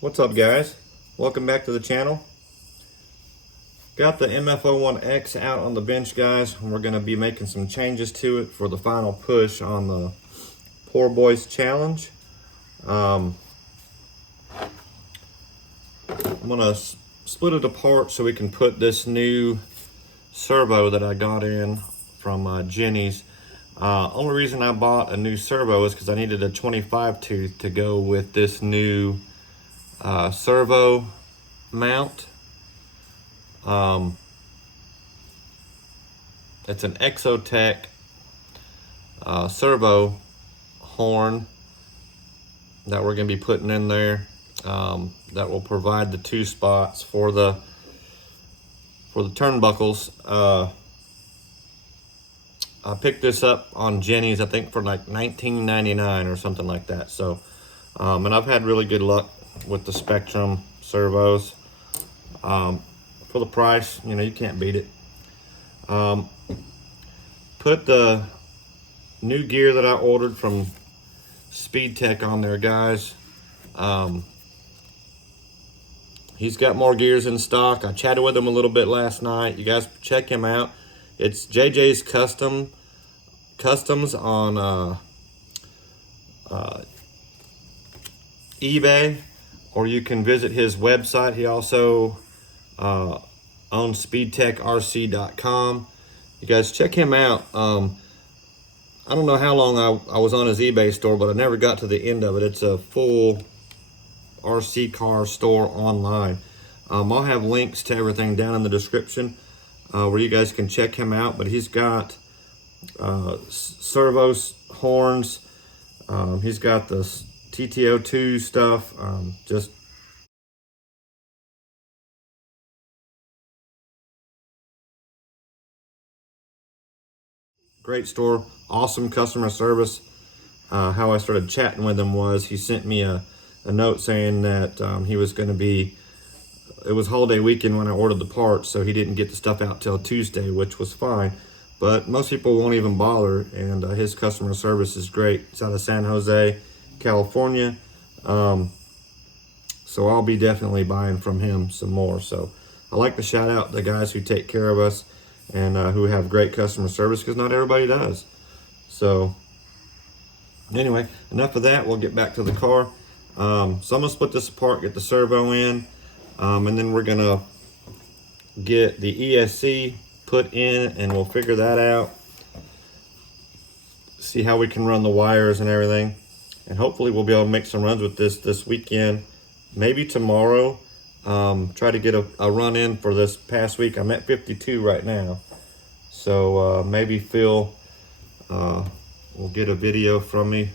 What's up, guys? Welcome back to the channel. Got the MF-01X out on the bench, guys, and we're going to be making some changes to it for the final push on the Poorboys challenge. I'm going to split it apart so we can put this new servo that I got in from Jenny's. Only reason I bought a new servo is because I needed a 25 tooth to go with this new servo mount. It's an Exotech servo horn that we're going to be putting in there, that will provide the two spots for the turnbuckles. I picked this up on Jenny's, I think for like $19.99 or something like that. So, and I've had really good luck with the Spectrum servos. For the price, you know, you can't beat it. Put the new gear that I ordered from Speed Tech on there, guys. He's got more gears in stock. I chatted with him a little bit last night. You guys check him out. It's JJ's Customs on eBay, or you can visit his website. He also owns speedtechrc.com. You guys check him out. I don't know how long I was on his eBay store, but I never got to the end of it. It's a full RC car store online. I'll have links to everything down in the description where you guys can check him out. But he's got servos, horns. He's got the TTO2 stuff. Just great store, awesome customer service. How I started chatting with him was he sent me a note saying that he was going to be, it was holiday weekend when I ordered the parts, so he didn't get the stuff out till Tuesday, which was fine. But most people won't even bother, and his customer service is great. It's out of San Jose, California. So I'll be definitely buying from him some more. So I like to shout out the guys who take care of us and who have great customer service, because not everybody does. So anyway, enough of that. We'll get back to the car. So I'm gonna split this apart, get the servo in, and then we're gonna get the ESC put in, and we'll figure that out, see how we can run the wires and everything, and hopefully we'll be able to make some runs with this weekend, maybe tomorrow. Try to get a run in for this past week. I'm at 52 right now, so maybe Phil will get a video from me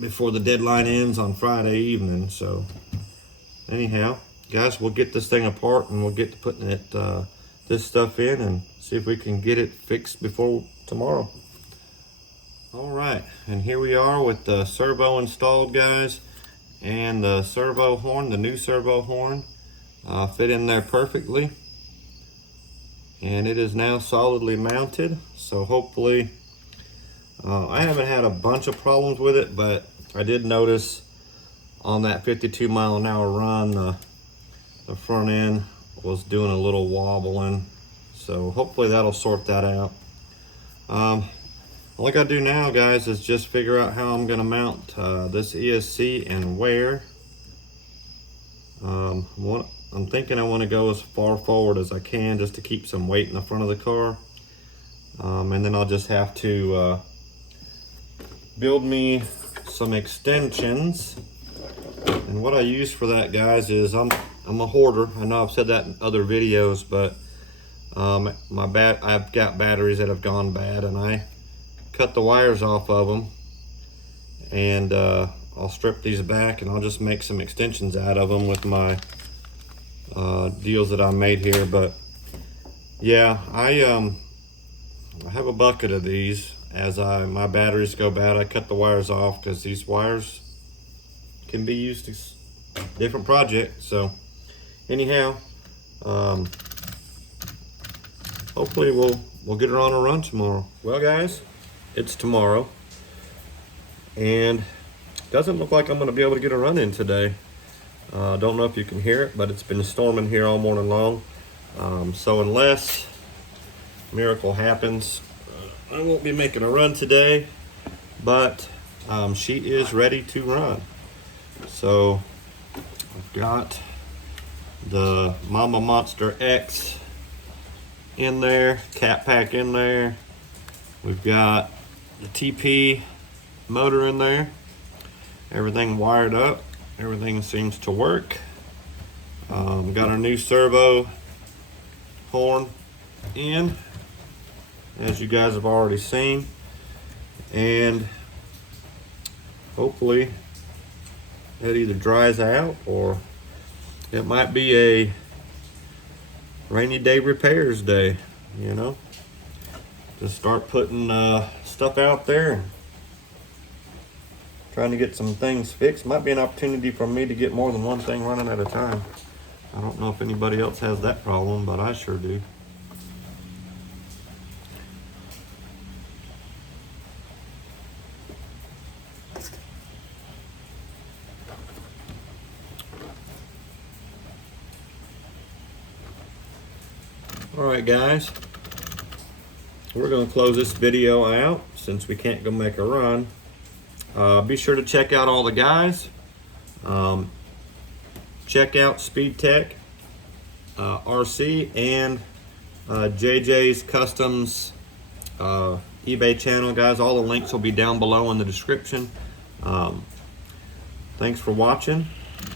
before the deadline ends on Friday evening. So anyhow, guys, we'll get this thing apart and we'll get to putting it this stuff in and see if we can get it fixed before tomorrow. All right, and here we are with the servo installed, guys, and the servo horn, the new servo horn, fit in there perfectly, and it is now solidly mounted. So hopefully, I haven't had a bunch of problems with it, but I did notice on that 52-mile-an-hour run, the front end was doing a little wobbling. So hopefully that'll sort that out. All I gotta do now, guys, is just figure out how I'm gonna mount this ESC and where. I'm thinking I want to go as far forward as I can just to keep some weight in the front of the car. And then I'll just have to build me some extensions. And what I use for that, guys, is I'm a hoarder. I know I've said that in other videos, but I've got batteries that have gone bad, and I cut the wires off of them, and I'll strip these back, and I'll just make some extensions out of them with my deals that I made here. But yeah, I have a bucket of these. As my batteries go bad, I cut the wires off, because these wires can be used to different projects. So anyhow, hopefully we'll get her on a run tomorrow. Well, guys, it's tomorrow, and doesn't look like I'm going to be able to get a run in today. Don't know if you can hear it, but it's been storming here all morning long. So unless miracle happens, I won't be making a run today, but she is ready to run. So I've got the Mama Monster X in there, cat pack in there. We've got the TP motor in there. Everything wired up. Everything seems to work. Got our new servo horn in, as you guys have already seen, and hopefully it either dries out or it might be a rainy day repairs day, you know. Just start putting stuff out there and trying to get some things fixed. Might be an opportunity for me to get more than one thing running at a time. I don't know if anybody else has that problem, but I sure do. All right, guys, we're going to close this video out since we can't go make a run. Be sure to check out all the guys. Check out Speed Tech RC and JJ's Customs eBay channel, guys. All the links will be down below in the description. Thanks for watching.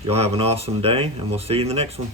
You'll have an awesome day, and we'll see you in the next one.